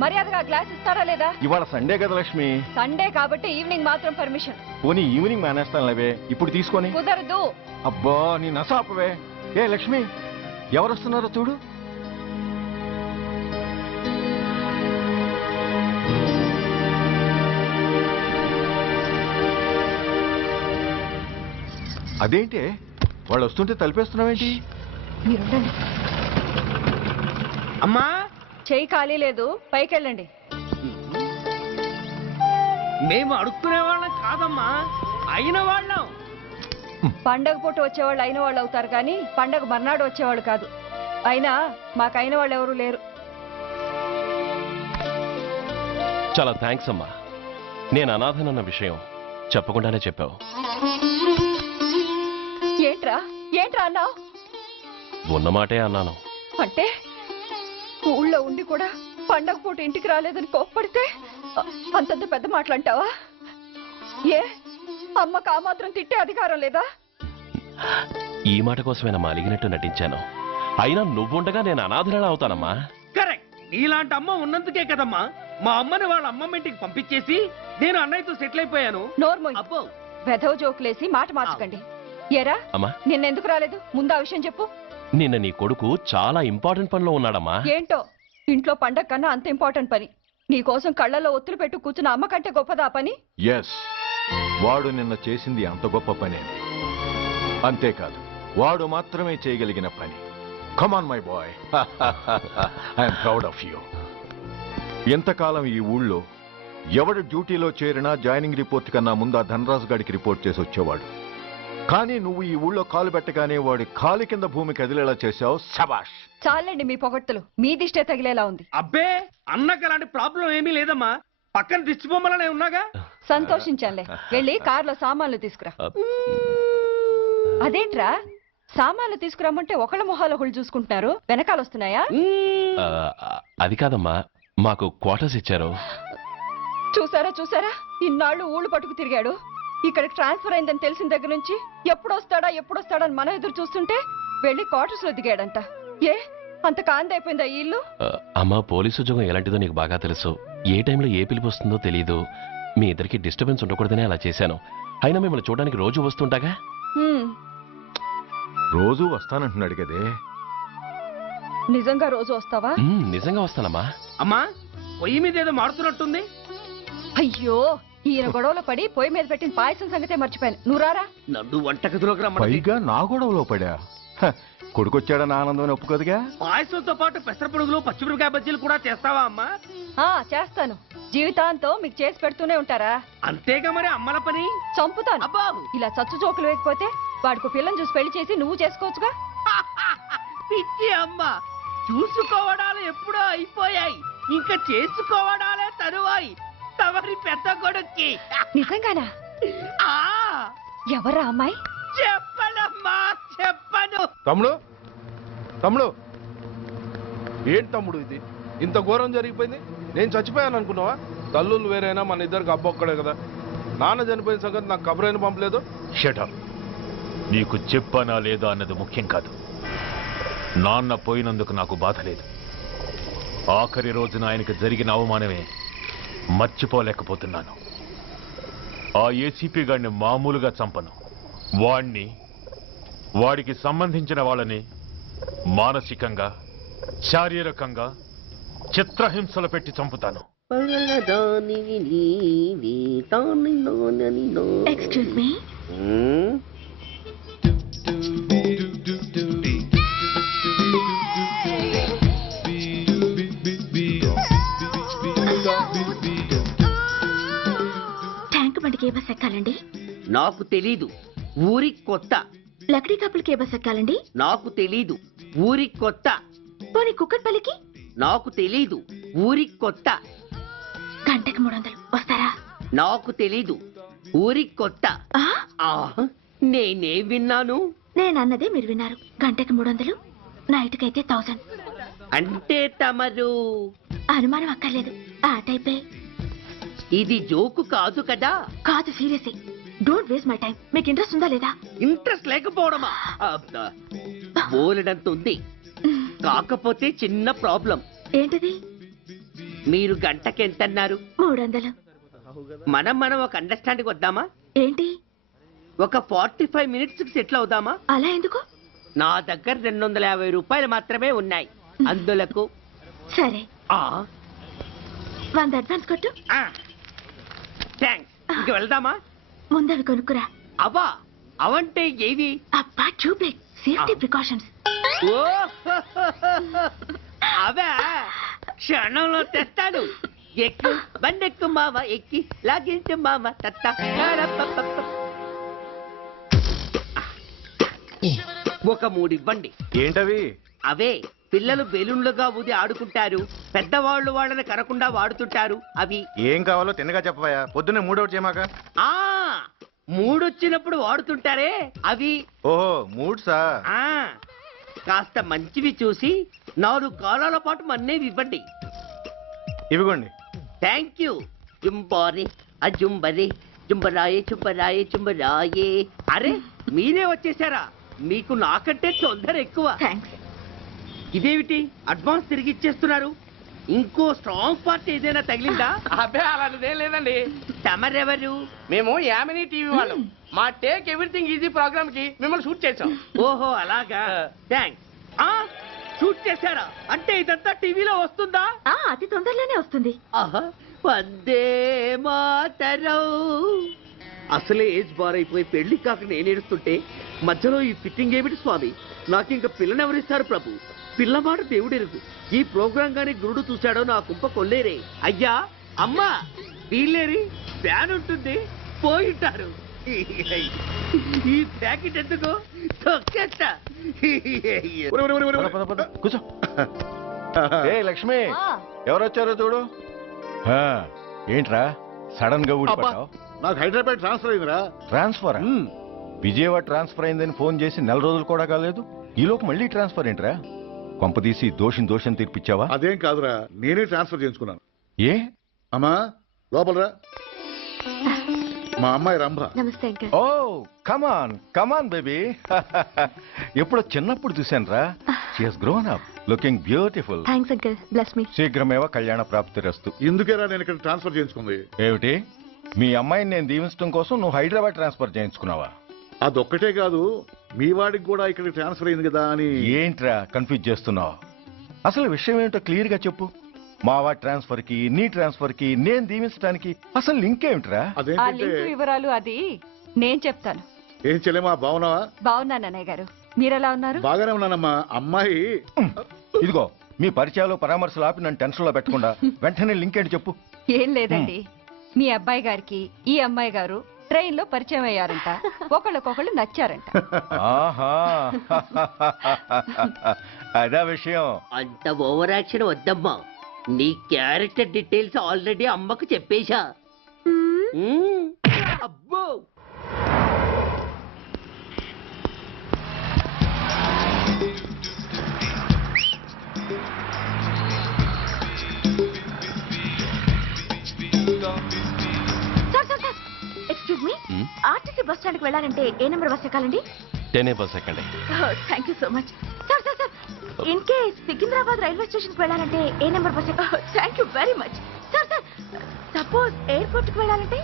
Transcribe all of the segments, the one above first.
మర్యాదగా గ్లాస్ ఇస్తారా లేదా? ఇవాళ సండే కదా లక్ష్మి. సండే కాబట్టి ఈవినింగ్ మాత్రం పర్మిషన్. పోనీ ఈవినింగ్ మానేస్తాను లేవే, ఇప్పుడు తీసుకొని. కుదరదు. అబ్బా నీ నసాపవే. ఏ లక్ష్మి, ఎవరు వస్తున్నారో చూడు. అదేంటి వాళ్ళు వస్తుంటే తలిపేస్తున్నావేంటి? మీరుండండి. అమ్మా చెయ్యి ఖాళీ లేదు, పైకి వెళ్ళండి. మేము అడుక్కునే వాళ్ళం కాదమ్మా, అయిన వాళ్ళం. పండగ పూట వచ్చేవాళ్ళు అయిన వాళ్ళు అవుతారు కానీ పండగ మర్నాడు వచ్చేవాళ్ళు కాదు. అయినా మాకు అయిన వాళ్ళు ఎవరు లేరు. చాలా థ్యాంక్స్ అమ్మా. నేను అనాథనన్న విషయం చెప్పకుండానే చెప్పావు. ఏంట్రా ఏంట్రా అన్నావు? ఉన్నమాటే అన్నాను. అంటే ఊళ్ళో ఉండి కూడా పండగ పూట ఇంటికి రాలేదని కోప్పడితే అంతంత పెద్ద మాటలంటావా? ఏ అమ్మకు ఆ మాత్రం తిట్టే అధికారం లేదా? ఈ మాట కోసమేనమ్మా అలిగినట్టు నటించాను. అయినా నువ్వుండగా నేను అనాథనలా అవుతానమ్మా. కరెక్ట్. నీలాంటి అమ్మ ఉన్నందుకే కదమ్మా మా అమ్మని వాళ్ళ అమ్మమ్మ ఇంటికి పంపించేసి నేను అన్నయ్యతో సెటిల్ అయిపోయాను. నోర్మోయ్, అబ్బో వెధవ జోకులేసి మాట మార్చకండి. ఏరా అమ్మా, నిన్నెందుకు రాలేదు? ముందు ఆ విషయం చెప్పు. నిన్న నీ కొడుకు చాలా ఇంపార్టెంట్ పనిలో ఉన్నాడమ్మా. ఏంటో ఇంట్లో పండగ కన్నా అంత ఇంపార్టెంట్ పని. నీకోసం కళ్ళల్లో ఒత్తులు పెట్టు కూర్చున్న అమ్మ కంటే గొప్పదా పని? ఎస్, వాడు నిన్న చేసింది అంత గొప్ప పనే. అంతేకాదు, వాడు మాత్రమే చేయగలిగిన పని. Come on my boy, I'm proud of you. ఎంతకాలం ఈ ఊళ్ళో ఎవడు డ్యూటీలో చేరినా జాయినింగ్ రిపోర్ట్ కన్నా ముందు ఆ ధనరాజు గారికి రిపోర్ట్ చేసి వచ్చేవాడు. కానీ నువ్వు ఈ ఊళ్ళో కాలు పెట్టగానే వాడి కాలు కింద భూమి కదిలేలా చేశావు. శబాష్. చాలండి మీ పొగడ్తలు, మీ దిష్టే తగిలేలా ఉంది. అబ్బే అన్నకు అలాంటి ప్రాబ్లం ఏమీ లేదమ్మా, పక్కన దిష్టి బొమ్మలనే ఉన్నాగా. సంతోషించాలే. వెళ్ళి కార్లో సామాన్లు తీసుకురా. అదేంట్రా సామాన్లు తీసుకురామంటే ఒకళ్ళ మొహాలు ఒకళ్ళు చూసుకుంటున్నారు, వెనకాల వస్తున్నాయా? అది కాదమ్మా, మాకు క్వార్టర్స్ ఇచ్చారు. చూసారా చూసారా, ఇన్నాళ్ళు ఊళ్ళు పట్టుకు తిరిగాడు. ఇక్కడికి ట్రాన్స్ఫర్ అయిందని తెలిసిన దగ్గర నుంచి ఎప్పుడొస్తాడా అని మనం ఎదురు చూస్తుంటే వెళ్ళి క్వార్టర్స్ లో దిగాడంట. ఏ అంత కాందైపోయిందా ఈ ఇల్లు? అమ్మా, పోలీసు ఉద్యోగం ఎలాంటిదో నీకు బాగా తెలుసు. ఏ టైంలో ఏ పిలుపు వస్తుందో తెలియదు. మీ ఇద్దరికి డిస్టర్బెన్స్ ఉండకూడదనే అలా చేశాను. అయినా మిమ్మల్ని చూడడానికి రోజు వస్తుంటాగా. రోజు వస్తానంటున్నాడు కదే. నిజంగా రోజు వస్తావా? నిజంగా వస్తానమ్మా. అమ్మా పొయ్యి మీద ఏదో మారుతున్నట్టుంది. అయ్యో, ఈయన గొడవలో పడి పొయ్యి మీద పెట్టిన పాయసం సంగతే మర్చిపోయాను. నువ్వు రారా. నన్ను వంటగదిలోకి రమ్మని. పైగా నా గొడవలో పడా. కొడుకొచ్చాడని ఆనందం ఒప్పుకోదుగా. పాయసంతో పాటు పెసరపొడుగులు పచ్చిమిరపకాయ బజ్జీలు కూడా చేస్తావా అమ్మా? చేస్తాను. జీవితాంతో మీకు చేసి పెడుతూనే ఉంటారా? అంతేగా మరి అమ్మల పని. చంపుతాను. అబ్బా ఇలా చచ్చు జోకులు వేయకపోతే వాడికి పిల్లని చూసి పెళ్లి చేసి నువ్వు చేసుకోవచ్చుగా. పిచ్చి అమ్మ, చూసుకోవడాలు ఎప్పుడో అయిపోయాయి, ఇంకా చేసుకోవడాలే తరువాయి. తమరి పెద్ద కొడుక్కి. నిజంగానా? ఎవరా అమ్మాయి? చెప్పనమ్మా, చెప్పను. తమ్ముడు ఏంటి తమ్ముడు ఇది? ఇంత ఘోరం జరిగిపోయింది. నేను చచ్చిపోయాను అనుకున్నావా? తల్లులు వేరైనా మన ఇద్దరికి అబ్బొక్కడే కదా. నాన్న చనిపోయిన సంగతి నాకు కబురైన పంపలేదు. షటప్. నీకు చెప్పనా లేదా అన్నది ముఖ్యం కాదు. నాన్న పోయినందుకు నాకు బాధ లేదు. ఆఖరి రోజున ఆయనకు జరిగిన అవమానమే మర్చిపోలేకపోతున్నాను. ఆ ఏసీపీ గారిని మామూలుగా చంపను. వాడికి సంబంధించిన వాళ్ళని మానసికంగా, శారీరకంగా చిత్రహింసలు పెట్టి చంపుతాను. Excuse me. ట్యాంక్ బండికి ఏ బస్ ఎక్కాలండి? నాకు తెలీదు, ఊరి కొత్త. లక్డీ కప్పులకి ఏ బస్ ఎక్కాలండి? నాకు తెలీదు, ఊరి కొత్త. పోనీ కుక్కట్పల్లికి? నాకు తెలీదు, ఊరి కొత్త. గంటకి 300 వస్తారా? నాకు తెలీదు, ఊరి కొత్త. నేనే విన్నాను. నేనన్నదే మీరు విన్నారు. గంటకి 300, నైట్కైతే 1000. అంటే తమరు అనుమానం అక్కర్లేదు, ఆ టైపే. ఇది జోకు కాదు కదా? కాదు, serious. Don't waste my time. మీకు ఇంట్రెస్ట్ ఉందా లేదా? ఇంట్రెస్ట్ లేకపోవడమా? బోలెడంత ఉంది. కాకపోతే చిన్న ప్రాబ్లం. ఏంటిది? మీరు గంటకి ఎంత అన్నారు? 300. మనం ఒక అండర్స్టాండింగ్ వద్దామా? ఏంటి? ఒక 45 మినిట్స్ సెటిల్ అవుదామా? అలా ఎందుకు? నా దగ్గర 250 రూపాయలు మాత్రమే ఉన్నాయి. అందులకు సరే, ఆ 100 అడ్వాన్స్ కొట్టు. థ్యాంక్స్. ఇంక వెళ్దామా? ముందవి కొనుక్కురా. అవా అవంటే ఏవి? అబ్బా, ట్యూబ్లైట్, సేఫ్టీ ప్రికాషన్స్. ఓ అవా క్షణంలో తెస్తాను. ఎక్కు బండెక్కు మావ, ఎక్కి లాగించు మావ. తత్త ఒక 3 ఇవ్వండి. ఏంటవి? అవే పిల్లలు బెలూన్లుగా ఊది ఆడుకుంటారు, పెద్దవాళ్ళు వాళ్ళని కరకుండా వాడుతుంటారు. అవి ఏం కావాలో తిన్నగా చెప్పవయ్యా. పొద్దున్నే మూడోటి చేయమాక. ఆ 3 వచ్చినప్పుడు వాడుతుంటారే అవి. ఓహో, మూడ్సా? ఆ కాస్త మంచివి చూసి 4 కాలాల పాటు మన్నేవి ఇవ్వండి. ఇవిగోండి. Thank you. జుంబారే అజుంబరే జుంబరాయే చుంబరాయే చుంబరాయే. అరే మీరే వచ్చేసారా? మీకు నాకంటే తొందర ఎక్కువ. థ్యాంక్స్. ఇదేమిటి అడ్వాన్స్ తిరిగి ఇచ్చేస్తున్నారు? ఇంకో స్ట్రాంగ్ పార్ట్ ఏదైనా తగిలిందా? అబ్బే అలాంటిదేం లేదండి. తమరెవరు? మేము యామినీ టీవీ వాళ్ళం. మా టేక్ ఎవ్రీథింగ్ ఈజీ ప్రోగ్రామ్ కి మిమ్మల్ని షూట్ చేసాం. ఓహో అలాగా. థ్యాంక్స్. షూట్ చేశారా? అంటే ఇదంతా టీవీలో వస్తుందా? అతి తొందరలోనే వస్తుంది. ఆహా, వందే మాతరం. అసలే ఏజ్ బార్ అయిపోయి పెళ్లి కాక నేను ఏడుస్తుంటే మధ్యలో ఈ ఫిట్టింగ్ ఏమిటి స్వామి? నాకింక పిల్లనెవరిస్తారు ప్రభు? పిల్లమాట దేవుడెరుగు. ఈ ప్రోగ్రాం గాని గురుడు చూశాడో నా కుంప కొల్లేరే. అయ్యా అమ్మా వీళ్ళేరి ఫ్యాన్ ఉంటుంది పోయింటారు. ఈ ప్యాకెట్ ఎందుకు తొక్కేస్తా. పద, పద, కూర్చో. ఏ లక్ష్మి, ఎవరొచ్చారో చూడు. ఏంట్రా సడన్ గా ఊడిపడ్డావు? నాకు హైదరాబాద్ ట్రాన్స్ఫర్ అయిందిరా. ట్రాన్స్ఫర్? విజయవాడ ట్రాన్స్ఫర్ అయిందని ఫోన్ చేసి 4 రోజులు కూడా కాలేదు. ఈలోపు మళ్ళీ ట్రాన్స్ఫర్ ఏంట్రా? కొంపదీసి దోషం తీర్పిచ్చావా? అదేం కాదురా, నేనే ట్రాన్స్ఫర్ చేయించుకున్నాను. ఏ? అమ్మా లోపలరా. మా అమ్మాయి రంభ. నమస్తే అంకల్. ఓ కమాన్ కమాన్ బేబీ. ఎప్పుడో చిన్నప్పుడు చూశాను రా. She has grown up, looking beautiful. Thanks uncle, bless me. శీఘ్రమేవ కళ్యాణ ప్రాప్తిరస్తు. ఇందుకేరా నేను ఇక్కడ ట్రాన్స్ఫర్ చేయించుకుంది. ఏమిటి? మీ అమ్మాయిని నేను దీవించడం కోసం నువ్వు హైదరాబాద్ ట్రాన్స్ఫర్ చేయించుకున్నావా? అదొక్కటే కాదు, మీ వాడికి కూడా ఇక్కడ ట్రాన్స్ఫర్ అయింది కదా అని. ఏంట్రా కన్ఫ్యూజ్ చేస్తున్నావు? అసలు విషయం ఏంటో క్లియర్ గా చెప్పు. మా వాడి ట్రాన్స్ఫర్ కి నీ ట్రాన్స్ఫర్ కి నేను దీవించడానికి అసలు లింక్ ఏమిట్రా? ఆ అదేంటంటే లింక్ వివరాలు అది నేను చెప్తాను. ఏం చెల్లెమా, బాగున్నావా? బాగున్నాను అన్నయ్య గారు, మీరెలా ఉన్నారు? బాగానే ఉన్నానమ్మా. అమ్మాయి ఇదిగో మీ పరిచయాలు పరామర్శలు ఆపి నన్ను టెన్షన్ లో పెట్టకుండా వెంటనే లింక్ ఏంటి చెప్పు. ఏం లేదండి, మీ అబ్బాయి గారికి ఈ అమ్మాయి గారు ట్రైన్ లో పరిచయం అయ్యారంట. ఒకళ్ళకొకళ్ళు నచ్చారంట. ఆహా, అదా విషయం. అంత ఓవర్ యాక్షన్ వద్దమ్మా. నీ క్యారెక్టర్ డీటెయిల్స్ ఆల్రెడీ అమ్మకు చెప్పేశా. అబ్బో excuse me, RTC bus stand కి వెళ్ళాలంటే ఏ నెంబర్ బస్ ఎక్కాలండి? 10 బస్ ఎక్కండి. Thank you so much. Sir sir sir, in case Secunderabad railway station కి వెళ్ళాలంటే ఏ నెంబర్ బస్ ఎక్కాలి? Thank you very much. Sir sir, suppose airport కి వెళ్ళాలంటే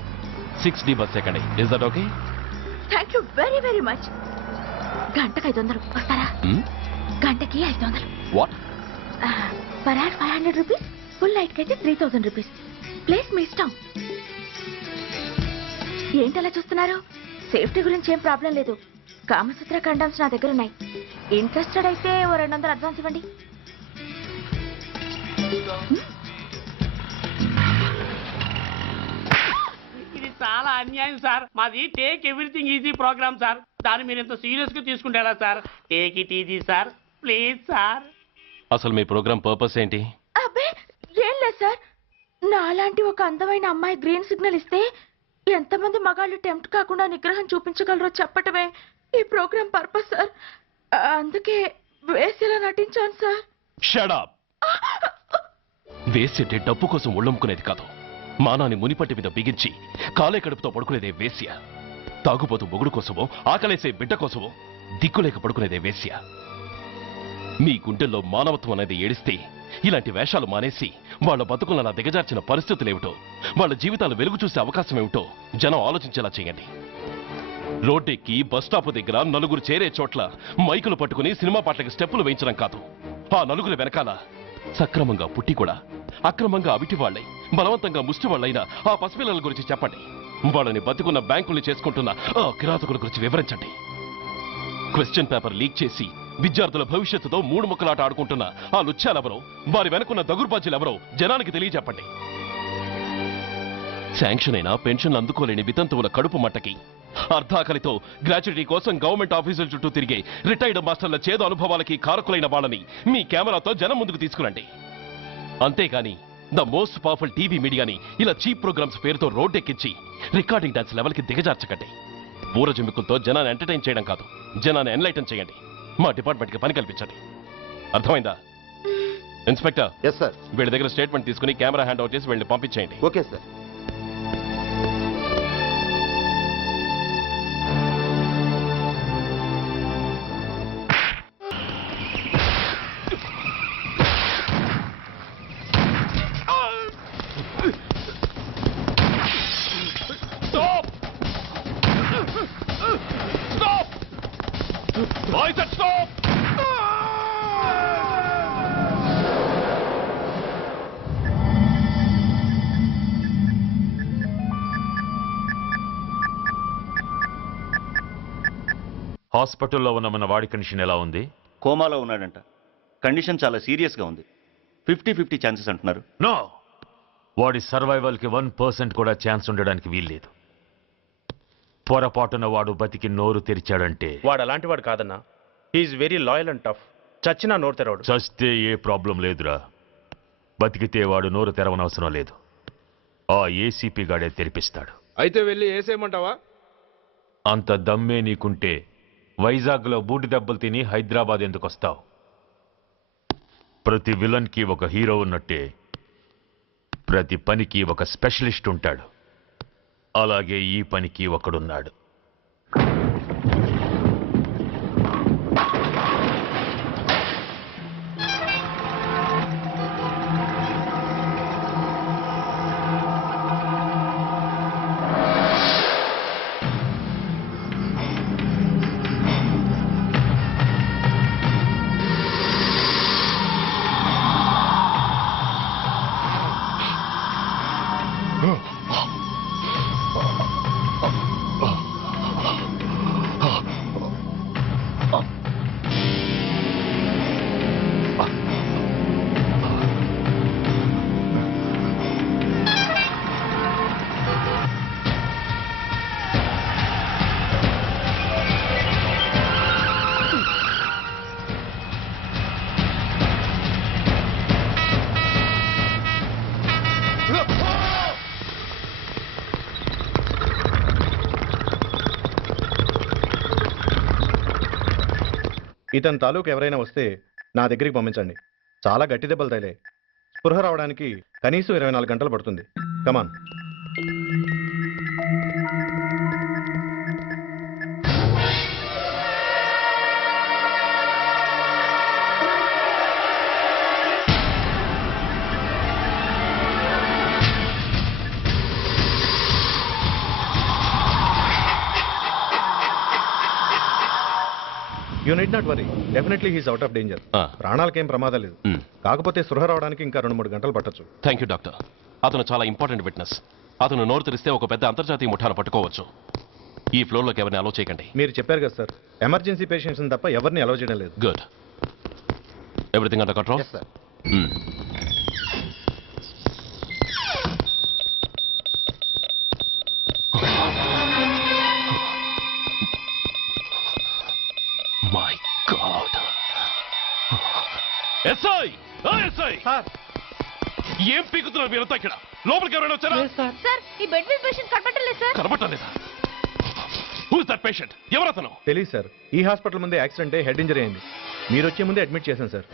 6D బస్ ఎక్కండి. Is that okay? Thank you very very much. గంటకి 500 వస్తారా? గంటకి 500. What? Per hour 500 rupees, full night కి అయితే 3000 రూపీస్. ప్లేస్ మీ ఇష్టం. ఏంటలా చూస్తున్నారు? సేఫ్టీ గురించి ఏం ప్రాబ్లం లేదు. కామసూత్ర కండమ్స్ నా దగ్గర ఉన్నాయి. ఇంట్రెస్టెడ్ అయితే ఓ 200 అడ్వాన్స్ ఇవ్వండి. ఇది చాలా అన్యాయం సార్. మాది take everything easy program sir. దాన్ని మీరు ఇంత సీరియస్ గా తీసుకుంటారా sir? Take it easy sir, please sir. అసలు మీ ప్రోగ్రామ్ పర్పస్ ఏంటి? అబ్బే ఏం లేదు సార్, నాలాంటి ఒక అందమైన అమ్మాయి గ్రీన్ సిగ్నల్ ఇస్తే ఎంతమంది మగాళ్ళు టెంప్ట్ కాకుండా నిగ్రహం చూపించగలరో చెప్పటమే ఈ ప్రోగ్రామ్ పర్పస్ సార్. అందుకే వేసేలా నటించాను సార్. Shut up. వేసే డబ్బు కోసం ఒళ్ళమ్ముకునేది కాదు. మానాన్ని మునిపట్టి మీద బిగించి కాలే కడుపుతో పడుకునేదే వేశ్య. తాగుపోతూ మొగుడు కోసమో ఆకలేసే బిడ్డ కోసమో దిక్కులేక పడుకునేదే వేశ్య. మీ గుండెల్లో మానవత్వం అనేది ఏడిస్తే ఇలాంటి వేషాలు మానేసి వాళ్ళ బతుకులను అలా దిగజార్చిన పరిస్థితులేమిటో, వాళ్ళ జీవితాలు వెలుగు చూసే అవకాశం ఏమిటో జనం ఆలోచించేలా చేయండి. రోడ్డెక్కి బస్టాప్ దగ్గర నలుగురు చేరే చోట్ల మైకులు పట్టుకుని సినిమా పాటలకి స్టెప్పులు వేయించడం కాదు. ఆ నలుగురు వెనకాల సక్రమంగా పుట్టి కూడా అక్రమంగా అవిటి వాళ్ళై బలవంతంగా ముష్టి వాళ్ళైన ఆ పసిపిల్లల గురించి చెప్పండి. వాళ్ళని బతుకున్న బ్యాంకుల్ని చేసుకుంటున్న ఆ కిరాతకుల గురించి వివరించండి. క్వశ్చన్ పేపర్ లీక్ చేసి విద్యార్థుల భవిష్యత్తుతో మూడు ముక్కలాట ఆడుకుంటున్న ఆ లుచ్చాలెవరో, వారి వెనుకున్న దగుర్బాజీలెవరో జనానికి తెలియజెప్పండి. శాంక్షన్ అయినా పెన్షన్లు అందుకోలేని వితంతువుల కడుపు మట్టకి, అర్ధాకలితో గ్రాట్యుటీ కోసం గవర్నమెంట్ ఆఫీసుల చుట్టూ తిరిగే రిటైర్డ్ మాస్టర్ల చేదు అనుభవాలకి కారకులైన వాళ్ళని మీ కెమెరాతో జనం ముందుకు తీసుకురండి. అంతేగాని ద మోస్ట్ పవర్ఫుల్ టీవీ మీడియాని ఇలా చీప్ ప్రోగ్రామ్స్ పేరుతో రోడ్డెక్కించి రికార్డింగ్ డాన్స్ లెవెల్కి దిగజార్చకండి. ఊరజుమ్మికులతో జనాన్ని ఎంటర్టైన్ చేయడం కాదు, జనాన్ని ఎన్లైటన్ చేయండి. మా డిపార్ట్మెంట్కి పని కల్పించండి. అర్థమైందా? Inspector, yes sir. వీళ్ళ దగ్గర స్టేట్మెంట్ తీసుకుని కెమెరా హ్యాండ్ అవుట్ చేసి వీళ్ళని పంపించేయండి. Okay sir. Stop! Stop! I said stop! హాస్పిటల్లో ఉన్న మన వాడి కండిషన్ ఎలా ఉంది? కోమాలో ఉన్నాడంట. కండిషన్ చాలా సీరియస్గా ఉంది. 50-50 ఛాన్సెస్ అంటున్నారు. నో, వాడి సర్వైవల్కి 1% కూడా ఛాన్స్ ఉండడానికి వీల్లేదు. పొరపాటున వాడు బతికి నోరు తెరిచాడంటే వాడు అలాంటి వాడు కాదన్నా. He's very loyal and tough. చచ్చినా నోరు తెరవడు. చస్తే ఏ ప్రాబ్లం లేదురా. బతికితే వాడు నోరు తెరవనవసరం లేదు. ఆ ఏసీపీ గాడే తెరిపిస్తాడు. అయితే వెళ్ళి వేసేయమంటావా? అంత దమ్మే నీకుంటే వైజాగ్లో బూటి దెబ్బలు తిని హైదరాబాద్ ఎందుకు వస్తావు? ప్రతి విలన్కి ఒక హీరో ఉన్నట్టే ప్రతి పనికి ఒక స్పెషలిస్ట్ ఉంటాడు. అలాగే ఈ పనికి ఒకడున్నాడు. ఇతని తాలూకు ఎవరైనా వస్తే నా దగ్గరికి పంపించండి. చాలా గట్టి దెబ్బలు తగిలాయి. స్పృహ రావడానికి కనీసం 24 గంటలు పడుతుంది. Come on. You need not worry. Definitely he's out of danger. ప్రాణాలకేం ప్రమాదం లేదు. కాకపోతే స్పృహ రావడానికి ఇంకా 2-3 గంటలు పట్టొచ్చు. Thank you doctor. అతను చాలా ఇంపార్టెంట్ విట్నెస్. అతను నోరు తెరిస్తే ఒక పెద్ద అంతర్జాతీయ ముఠాను పట్టుకోవచ్చు. ఈ ఫ్లోర్లోకి ఎవరిని అలో చేయకండి. మీరు చెప్పారు కదా సార్, ఎమర్జెన్సీ పేషెంట్స్ తప్ప ఎవరిని అలో చేయడం లేదు. Good. Everything under control? Yes sir. My god. SI! SI! ఏం పీకుతున్నారు మీరంతా ఇక్కడ? లోపలికి ఎవరైనా వచ్చారా? సార్, ఈ బెడ్ మీద పేషెంట్ కనబడలేదు సార్. కనబడలేదా? Who's that patient? ఎవరతను? తెలియదు సార్. ఈ హాస్పిటల్ ముందే యాక్సిడెంట్ అయ్యి హెడ్ ఇంజరీ అయింది. మీరు వచ్చే ముందే అడ్మిట్ చేశాను sir.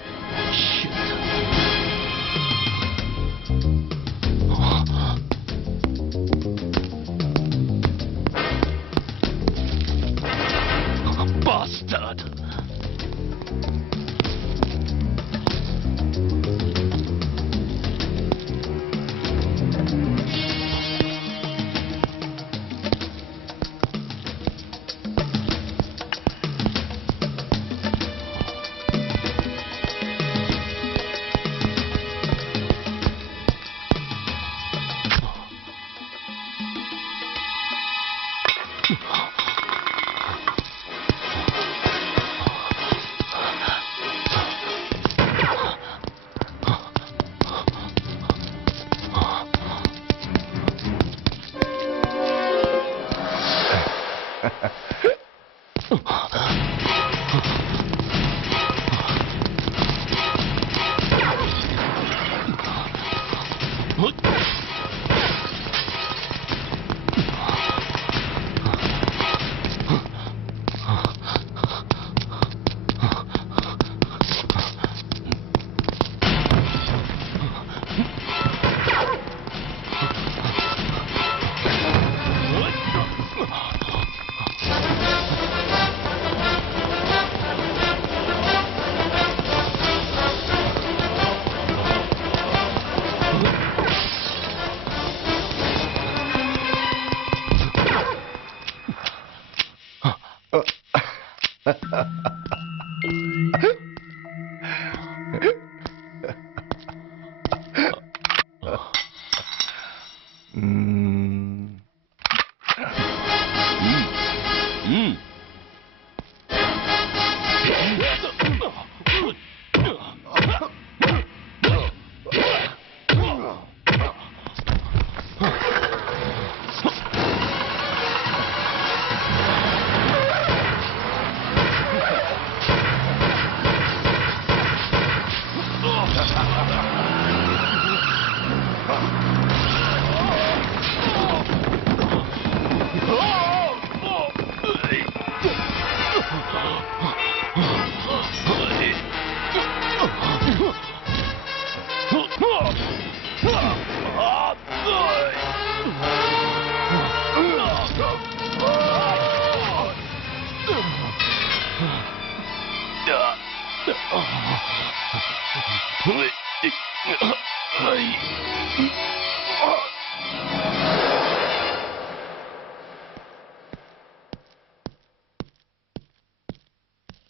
Bastard!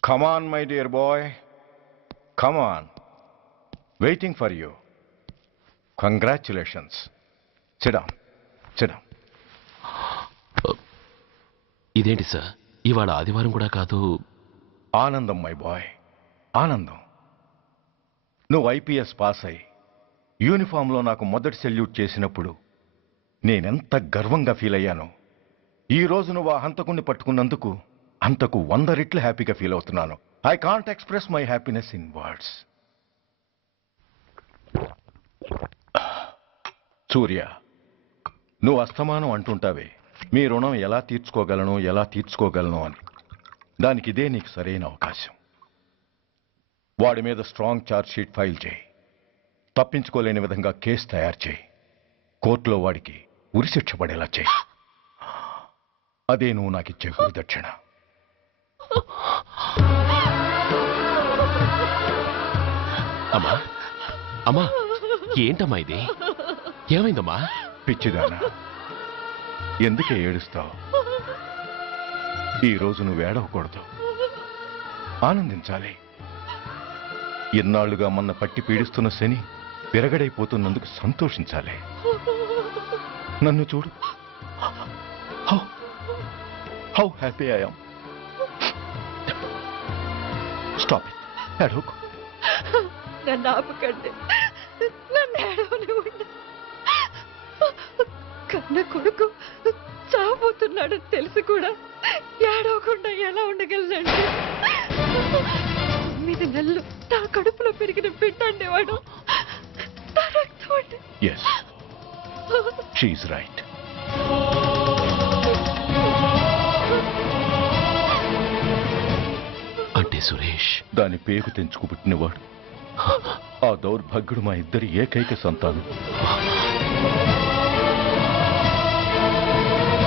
Come on, my dear boy. Come on. Waiting for you. Congratulations. Sit down. Sit down. ఇదేంటి సార్ ఇవాళ ఆదివారం కూడా కాదు. ఆనందం మై బాయ్, ఆనందం. నువ్వు ఐపీఎస్ పాస్ అయి యూనిఫామ్లో నాకు మొదటి సెల్యూట్ చేసినప్పుడు నేనెంత గర్వంగా ఫీల్ అయ్యానో, ఈ రోజు నువ్వు ఆ హంతకుణ్ణి పట్టుకున్నందుకు అంతకు 100 రెట్లు హ్యాపీగా ఫీల్ అవుతున్నాను. I can't express my happiness in words. Surya, నువ్వు అస్తమానం అంటుంటావే మీ రుణం ఎలా తీర్చుకోగలను అని. దానికి ఇదే నీకు సరైన అవకాశం. వాడి మీద స్ట్రాంగ్ ఛార్జ్ షీట్ ఫైల్ చేయి. తప్పించుకోలేని విధంగా కేసు తయారు చేయి. కోర్టులో వాడికి ఉరిశిక్ష పడేలా చేయి. అదే నువ్వు నాకు ఇచ్చే గురుదక్షిణ. అమ్మా అమ్మా, ఏంటమ్మా ఇది? ఏమైందమ్మా? పిచ్చిదానా, ఎందుకే ఏడుస్తావు? ఈ రోజు నువ్వు ఏడవకూడదు, ఆనందించాలి. ఎన్నాళ్లుగా మన పట్టి పీడిస్తున్న శని విరగడైపోతున్నందుకు సంతోషించాలి. నన్ను చూడు, how happy I am. Stop it, ఏడవకు. నన్ను ఆపకండి, నన్ను ఏడవనివ్వండి. కన్న కొడుకు చావబోతున్నాడని తెలిసి కూడా ఏడవకుండా ఎలా ఉండగలనండి? 9 నెలలు నా కడుపులో పెరిగిన బిడ్డ అండేవాడు. నా రక్తం అండి. Yes, she's right. అంటే సురేష్ దాని పేరు తెంచుకుపుట్టినవాడు. ఆ దౌర్భాగ్యుడు మా ఇద్దరి ఏకైక సంతానం.